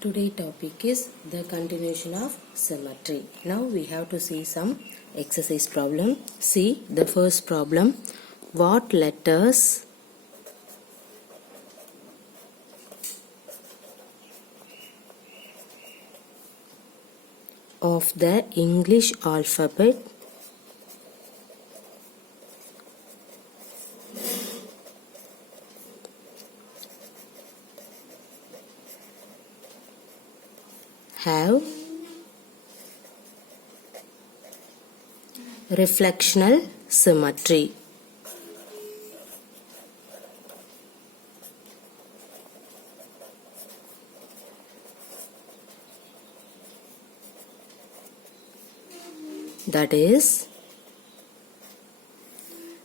Today topic is the continuation of symmetry. Now we have to see some exercise problem. See the first problem. What letters of the English alphabet have reflectional symmetry? That is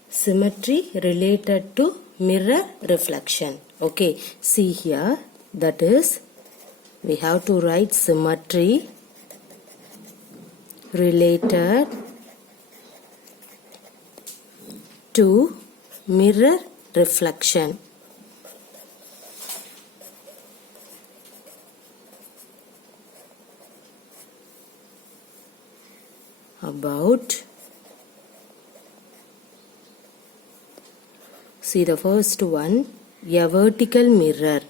symmetry related to mirror reflection. Okay, see here, that is we have to write symmetry related to mirror reflection. About, see the first one, a vertical mirror.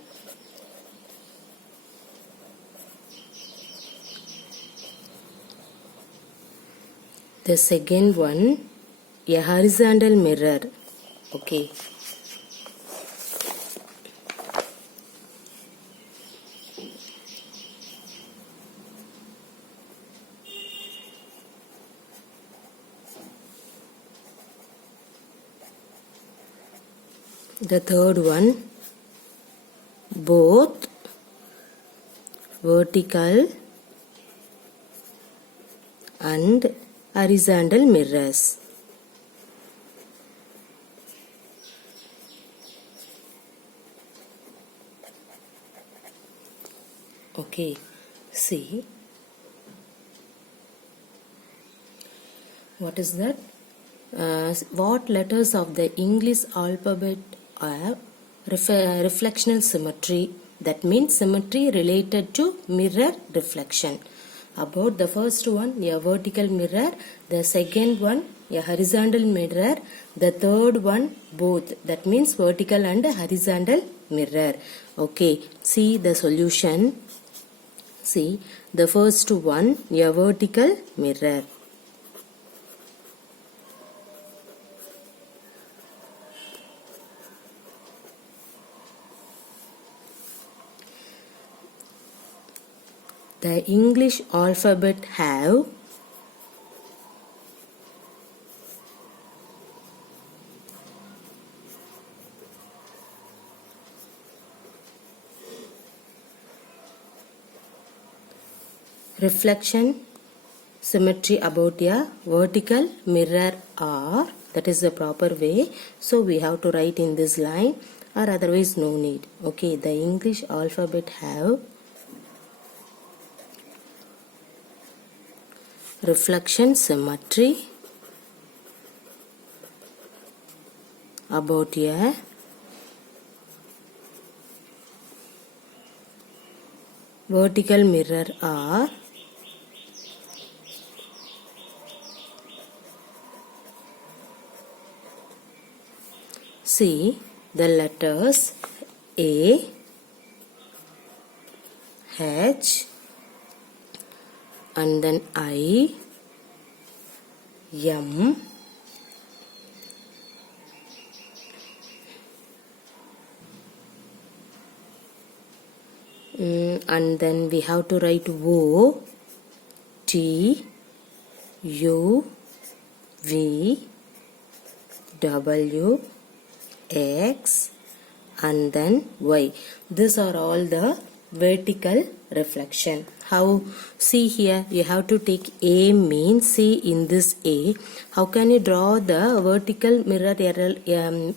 The second one, a horizontal mirror. Okay. The third one, both vertical and horizontal mirrors. Okay, see what is that? What letters of the English alphabet are reflectional symmetry? That means symmetry related to mirror reflection. About the first one, a vertical mirror. The second one, a horizontal mirror. The third one, both. That means vertical and horizontal mirror. Okay, see the solution. See the first one, a vertical mirror. The English alphabet have reflection symmetry about a vertical mirror, or that is the proper way. So we have to write in this line, or otherwise no need. Okay, the English alphabet have reflection symmetry about a vertical mirror, or see the letters A, H, and then I, M, and then we have to write O, T, U, V, W, X, and then Y. These are all the vertical reflection. How? See here, you have to take A means, see in this A, how can you draw the vertical mirror error, a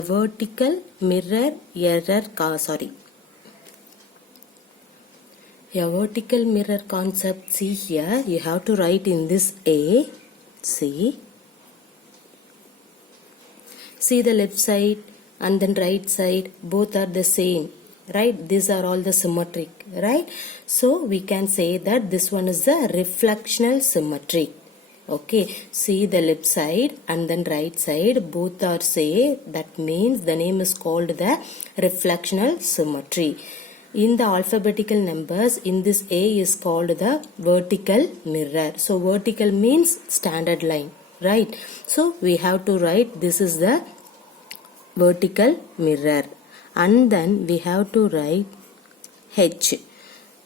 vertical mirror error, a vertical mirror concept. See here, you have to write in this A, see the left side and then right side, both are the same. right? These are all the symmetric, right? So we can say that this one is the reflectional symmetry. Okay, see the left side and then right side both are same. That means the name is called the reflectional symmetry. In the alphabetical numbers, in this A is called the vertical mirror. So vertical means standard line, right? So we have to write this is the vertical mirror, and then we have to write H.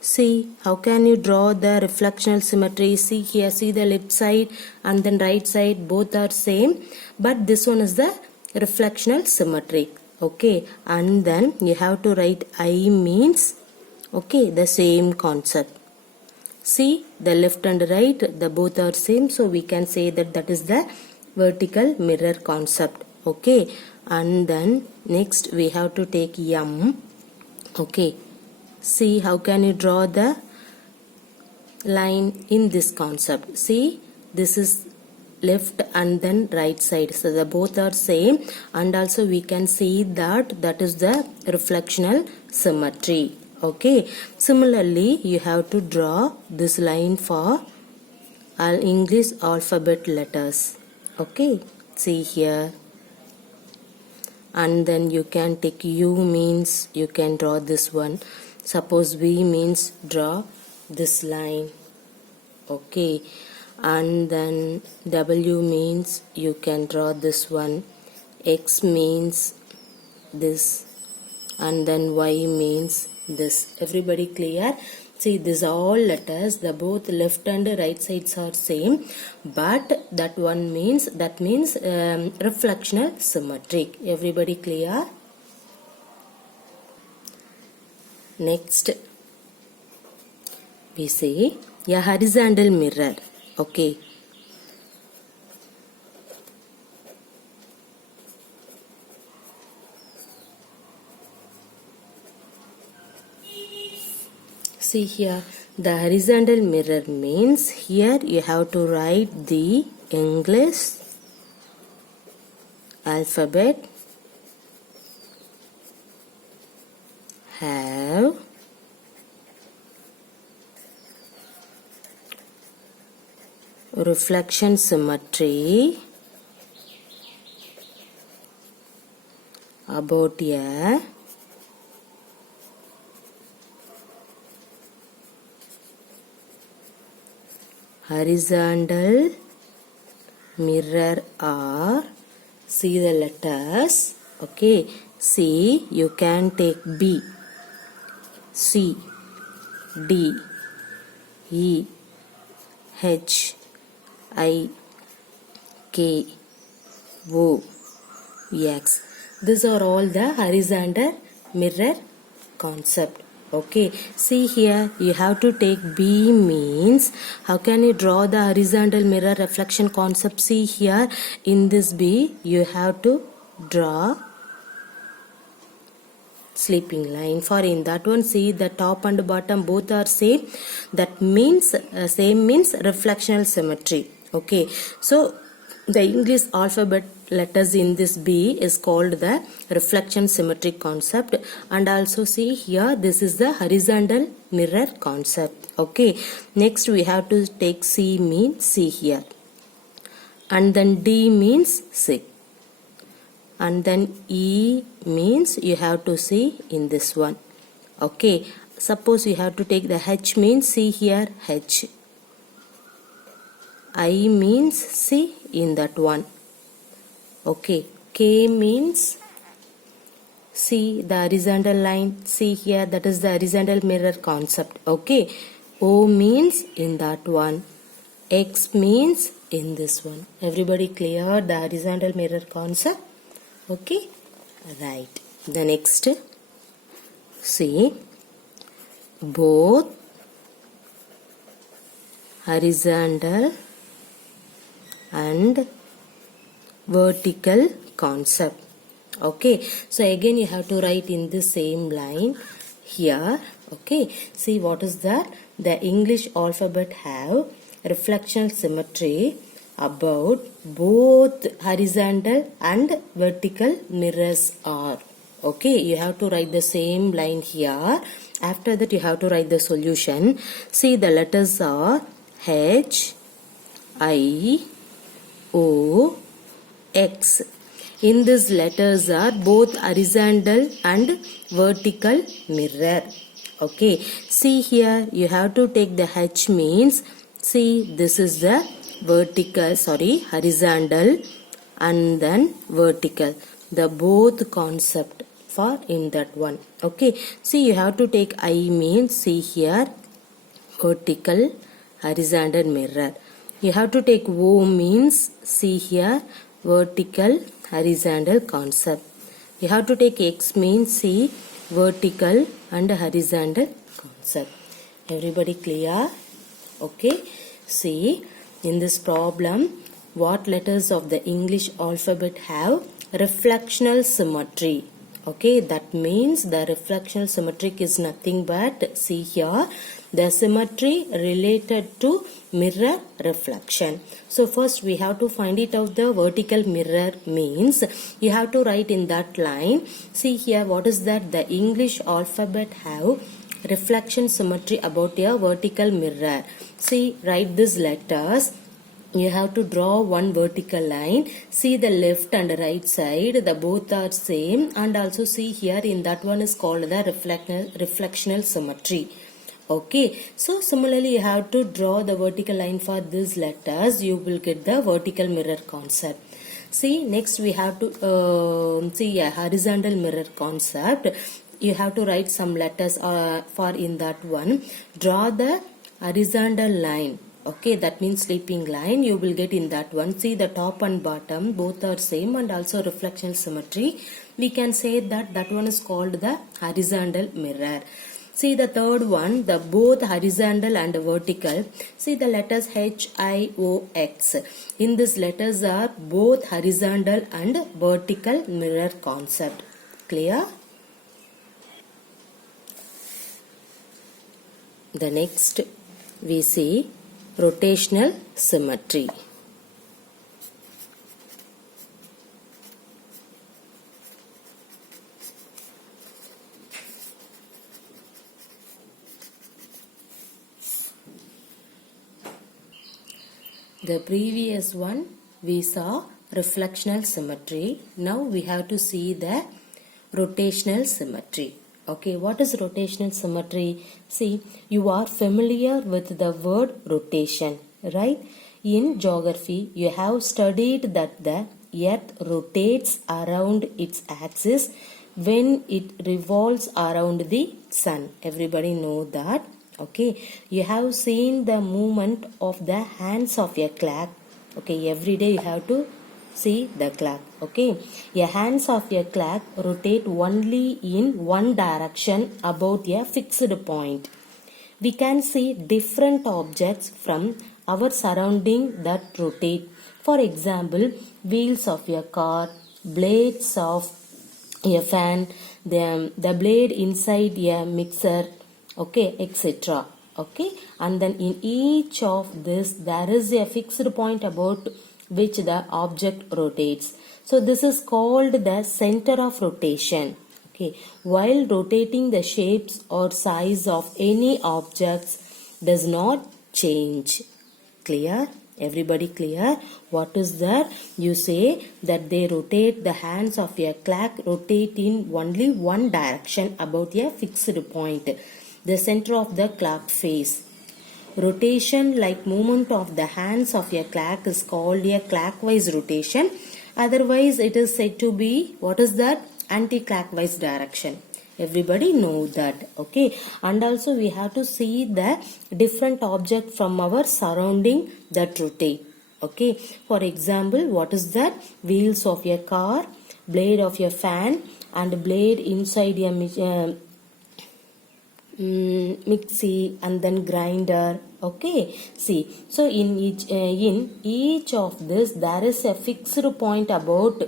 See, how can you draw the reflectional symmetry? See here, see the left side and then right side both are same, but this one is the reflectional symmetry. Okay, and then you have to write I means, okay, the same concept. See, the left and right, the both are same, so we can say that that is the vertical mirror concept. Okay, and then next we have to take M. Okay, see how can you draw the line in this concept. See, this is left and then right side, so the both are same, and also we can see that that is the reflectional symmetry. Okay, similarly you have to draw this line for all English alphabet letters. Okay, see here, and then you can take U means you can draw this one. Suppose V means draw this line. Okay, and then W means you can draw this one. X means this, and then Y means this. Everybody clear? See, these all letters, the both left and right sides are same, but that one means, that means reflectional symmetric. Everybody clear? Next we say a horizontal mirror. Okay, see here, the horizontal mirror means here you have to write the English alphabet have reflection symmetry about a horizontal mirror, or see the letters. Okay, see, you can take B, C, D, E, H, I, K, O, X. These are all the horizontal mirror concept. Okay, see here you have to take B means how can you draw the horizontal mirror reflection concept. See here in this B you have to draw sleeping line. For in that one, see the top and bottom both are same, that means same means reflectional symmetry. Okay, so the English alphabet letters in this B is called the reflection symmetric concept, and also see here this is the horizontal mirror concept. Okay, next we have to take C means see here, and then D means see, and then E means you have to see in this one. Okay, suppose you have to take the H means see here H, I means see in that one. Okay, K means see the horizontal line, see here that is the horizontal mirror concept. Okay, O means in that one, X means in this one. Everybody clear the horizontal mirror concept? Okay, right. The next, see both horizontal and vertical concept. Okay, so again you have to write in the same line here. Okay, see what is that? The English alphabet have reflection symmetry about both horizontal and vertical mirrors are. Okay, you have to write the same line here. After that, you have to write the solution. See, the letters are H, I, O, X. In these letters are both horizontal and vertical mirror. Okay, see here, you have to take the H means, see, this is the horizontal and then vertical. The both concept for in that one. Okay, see, you have to take I means, see here, vertical, horizontal mirror. You have to take O means, see here, vertical, horizontal concept. You have to take X means, see, vertical and horizontal concept. Everybody clear? Okay, see, in this problem, what letters of the English alphabet have reflectional symmetry? Okay, that means the reflectional symmetric is nothing but, see here, the symmetry related to mirror reflection. So first we have to find it out. The vertical mirror means you have to write in that line. See here, what is that? The English alphabet have reflection symmetry about a vertical mirror. See, write these letters. You have to draw one vertical line. See the left and right side, the both are same, and also see here in that one is called the reflectional symmetry. Okay, so similarly you have to draw the vertical line for these letters. You will get the vertical mirror concept. See, next we have to see a horizontal mirror concept. You have to write some letters for in that one. Draw the horizontal line. Okay, that means sleeping line. You will get in that one. See, the top and bottom both are same and also reflection symmetry. We can say that that one is called the horizontal mirror. See the third one, the both horizontal and vertical. See the letters H, I, O, X. In these letters are both horizontal and vertical mirror concept. Clear? The next we see rotational symmetry. The previous one we saw reflectional symmetry. Now we have to see the rotational symmetry. Okay, what is rotational symmetry? See, you are familiar with the word rotation, right? In geography, you have studied that the earth rotates around its axis when it revolves around the sun. Everybody know that. Okay, you have seen the movement of the hands of a clock. Okay, every day you have to see the clock. Okay, a hands of a clock rotate only in one direction about a fixed point. We can see different objects from our surrounding that rotate. For example, wheels of a car, blades of a fan, the blade inside a mixer, okay, etc. Okay, and then in each of this there is a fixed point about which the object rotates. So this is called the center of rotation. Okay, while rotating, the shapes or size of any objects does not change. Clear? Everybody clear? What is that? You say that they rotate, the hands of a clock rotate in only one direction about a fixed point, the center of the clock face. Rotation like movement of the hands of a clock is called a clockwise rotation. Otherwise, it is said to be, what is that? Anti-clockwise direction. Everybody know that. Okay, and also we have to see the different object from our surrounding that rotate. Okay, for example, what is that? Wheels of a car, blade of a fan, and blade inside a mixie and then grinder. Okay, see, so in each of this there is a fixed point about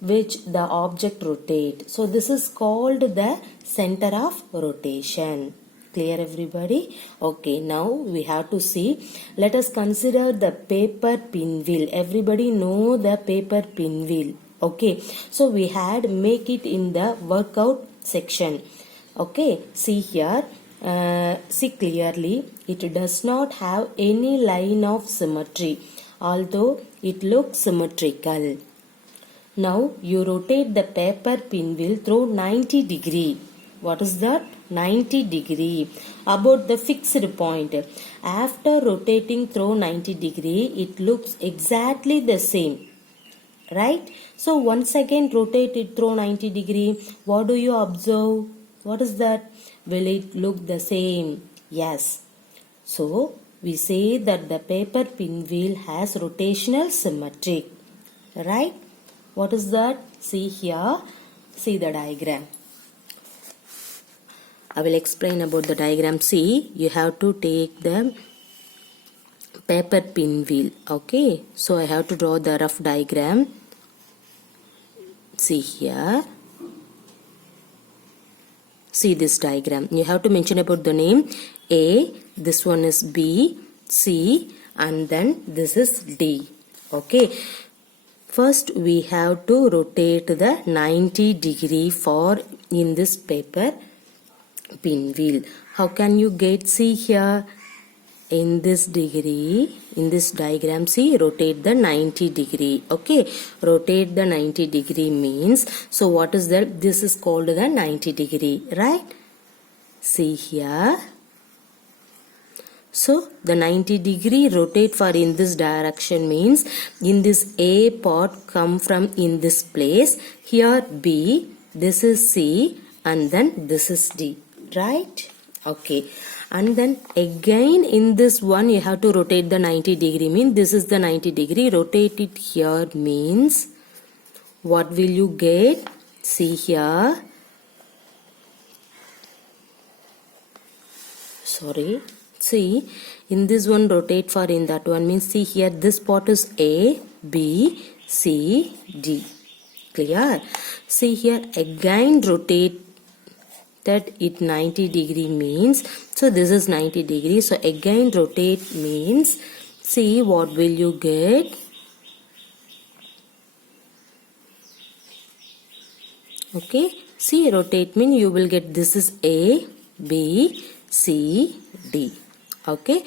which the object rotate. So this is called the center of rotation. Clear, everybody? Okay, now we have to see. Let us consider the paper pinwheel. Everybody know the paper pinwheel. Okay, so we had make it in the workout section. Okay, see here, see clearly, it does not have any line of symmetry, although it looks symmetrical. Now you rotate the paper pinwheel through 90 degree. What is that? 90 degree about the fixed point. After rotating through 90 degree, it looks exactly the same. Right? So once again rotate it through 90 degree. What do you observe? What is that? Will it look the same? Yes. So we say that the paper pinwheel has rotational symmetry. Right? What is that? See here. See the diagram. I will explain about the diagram. See, you have to take the paper pinwheel. Okay. So I have to draw the rough diagram. See here. See this diagram. You have to mention about the name A. This one is B, C, and then this is D. Okay. First we have to rotate the 90 degree for in this paper pinwheel. How can you get? See here in this degree, in this diagram, see, rotate the 90 degree. Okay, rotate the 90 degree means, so what is that? This is called the 90 degree, right? See here. So the 90 degree rotate for in this direction means in this A part come from in this place. Here B, this is C, and then this is D. Right? Okay. And then again in this one you have to rotate the 90 degree. Means this is the 90 degree. Rotate it here means what will you get? See here. Sorry. See, in this one rotate for in that one means, see here, this part is A, B, C, D. Clear? See here, again rotate that it 90 degree means, so this is 90 degree. So again rotate means, see what will you get? Okay, see rotate means you will get this is A, B, C, D. Okay,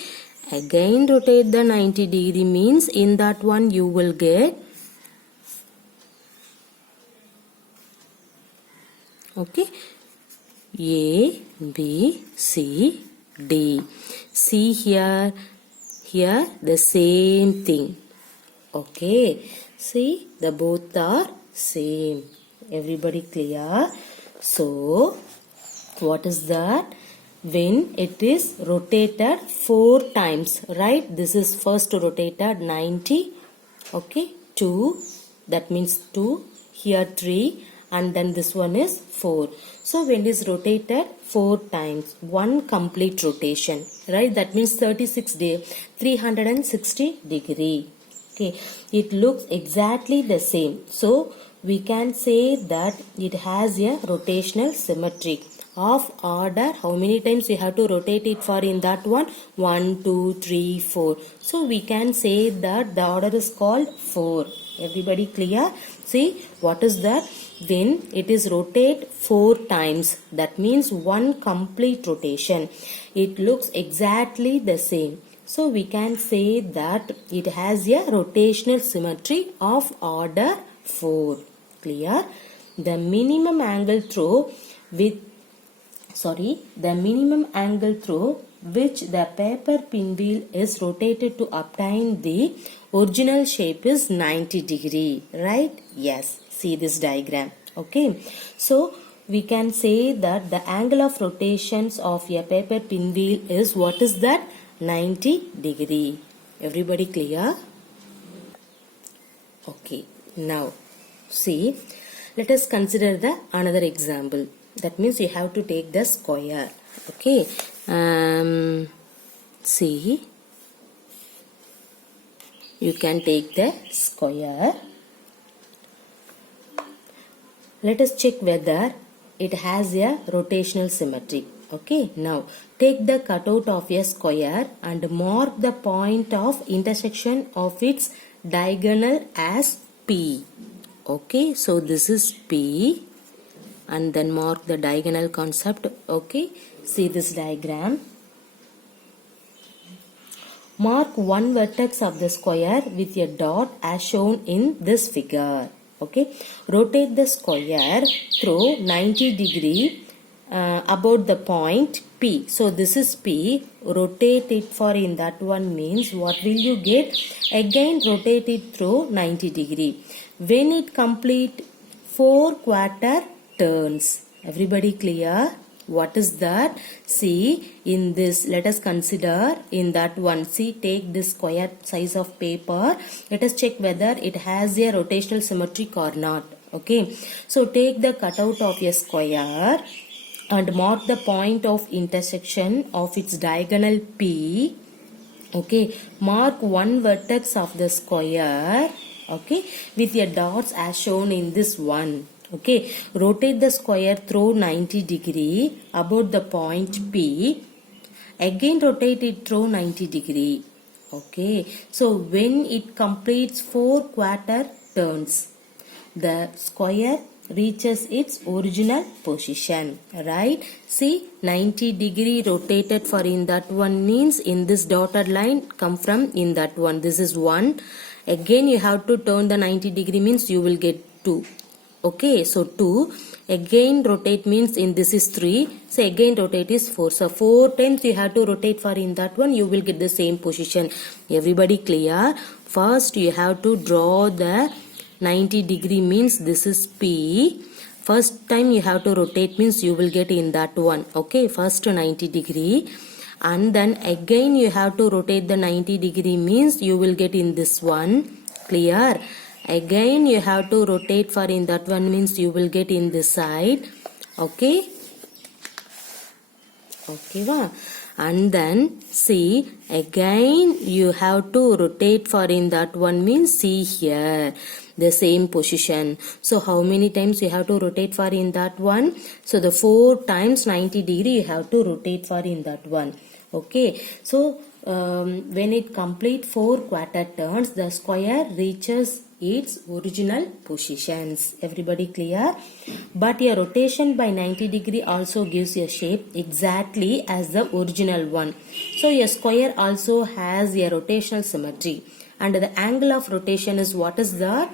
again rotate the 90 degree means in that one you will get, okay, A, B, C, D. See here, here the same thing. Okay, see the both are same. Everybody clear? So what is that? When it is rotated 4 times, right? This is first rotated 90, okay, 2, that means 2, here 3, and then this one is 4. So when it is rotated 4 times, one complete rotation, right? That means 360 degree. Okay, it looks exactly the same. So we can say that it has a rotational symmetry of order. How many times you have to rotate it for in that one? 1, 2, 3, 4. So we can say that the order is called 4. Everybody clear? See what is that? When it is rotate 4 times, that means one complete rotation. It looks exactly the same. So we can say that it has a rotational symmetry of order 4. Clear? The minimum angle through which the paper pinwheel is rotated to obtain the original shape is 90 degree, right? Yes, see this diagram. Okay, so we can say that the angle of rotations of a paper pinwheel is, what is that? 90 degree. Everybody clear? Okay, now see, let us consider the another example. That means you have to take the square. Okay, see, you can take the square. Let us check whether it has a rotational symmetry. Okay, now take the cutout of a square and mark the point of intersection of its diagonal as P. Okay, so this is P, and then mark the diagonal concept. Okay, see this diagram. Mark one vertex of the square with a dot as shown in this figure. Okay, rotate the square through 90 degree about the point P. So this is P. Rotate it for in that one means what will you get? Again rotate it through 90 degree. When it complete 4 quarter turns. Everybody clear? What is that? See, in this, let us consider in that one. See, take this square size of paper. Let us check whether it has a rotational symmetry or not. Okay. So, take the cutout of a square and mark the point of intersection of its diagonal P. Okay. Mark one vertex of the square. Okay. With your dots as shown in this one. Okay, rotate the square through 90 degree about the point P. Again rotate it through 90 degree. Okay, so when it completes 4 quarter turns, the square reaches its original position. Right? See, 90 degree rotated for in that one means in this dotted line come from in that one. This is 1. Again you have to turn the 90 degree means you will get 2. Okay, so 2. Again rotate means in this is 3. So again rotate is 4. So 4 times you have to rotate for in that one. You will get the same position. Everybody clear? First you have to draw the 90 degree means this is P. First time you have to rotate means you will get in that one. Okay, first 90 degree. And then again you have to rotate the 90 degree means you will get in this one. Clear? Again you have to rotate for in that one means you will get in this side. Okay. Okay, va? And then see, again you have to rotate for in that one means see here the same position. So how many times you have to rotate for in that one? So the 4 times 90 degree you have to rotate for in that one. Okay, so when it complete 4 quarter turns, the square reaches its original positions. Everybody clear? But a rotation by 90 degree also gives a shape exactly as the original one. So a square also has a rotational symmetry. And the angle of rotation is what is that?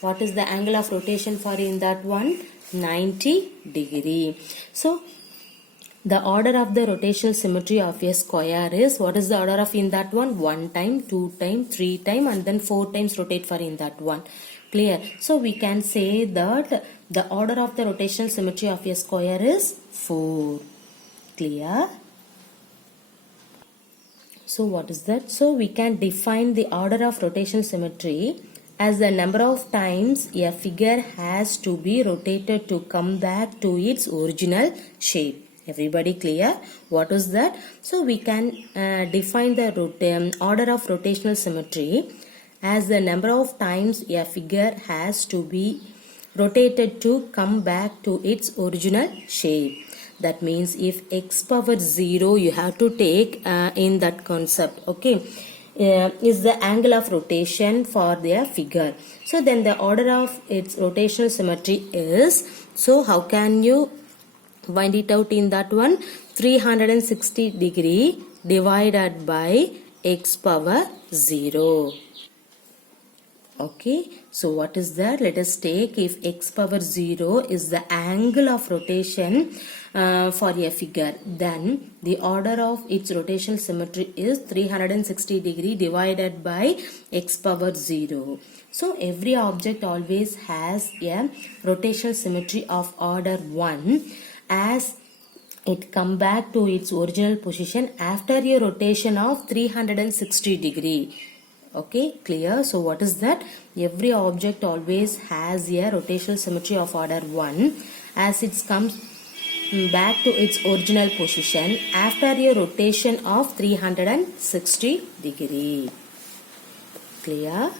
What is the angle of rotation for in that one? 90 degree. So the order of the rotational symmetry of a square is, what is the order of in that one? 1 time, 2 time, 3 time and then 4 times rotate for in that one. Clear? So we can say that the order of the rotational symmetry of a square is 4. Clear? So what is that? So we can define the order of rotational symmetry as the number of times a figure has to be rotated to come back to its original shape. Everybody clear? What is that? So we can define the order of rotational symmetry as the number of times a figure has to be rotated to come back to its original shape. That means if x power 0 you have to take in that concept. Okay. Is the angle of rotation for their figure. So then the order of its rotational symmetry is, so how can you find it out in that one? 360 degree divided by x power 0. Okay, so what is that? Let us take if x power 0 is the angle of rotation for a figure, then the order of its rotational symmetry is 360 degree divided by x power 0. So every object always has a rotational symmetry of order 1 as it come back to its original position after a rotation of 360 degree. Okay, clear? So what is that? Every object always has a rotational symmetry of order 1 as it comes back to its original position after a rotation of 360 degree. Clear?